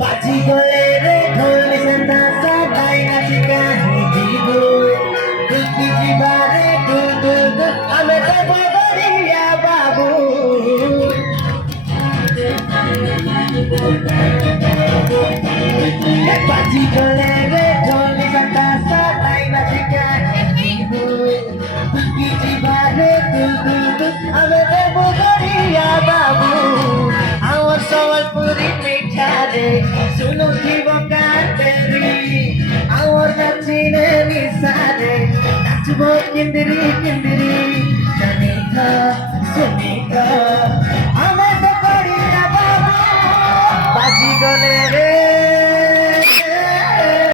Baci golere ढोल संदासा गाई नाची कहानी जीवो दुखी जीवारे दुल दुल दुल हमें तो बगरिया बाबू बाजी golere ढोल संदासा गाई नाची कहानी जीवो दुखी जीवारे दुल दुल दुल हमें तो बगरिया बाबू our soul puri mithare suno kibo kateri our nachine nisare nachbo kindiri kindiri janitha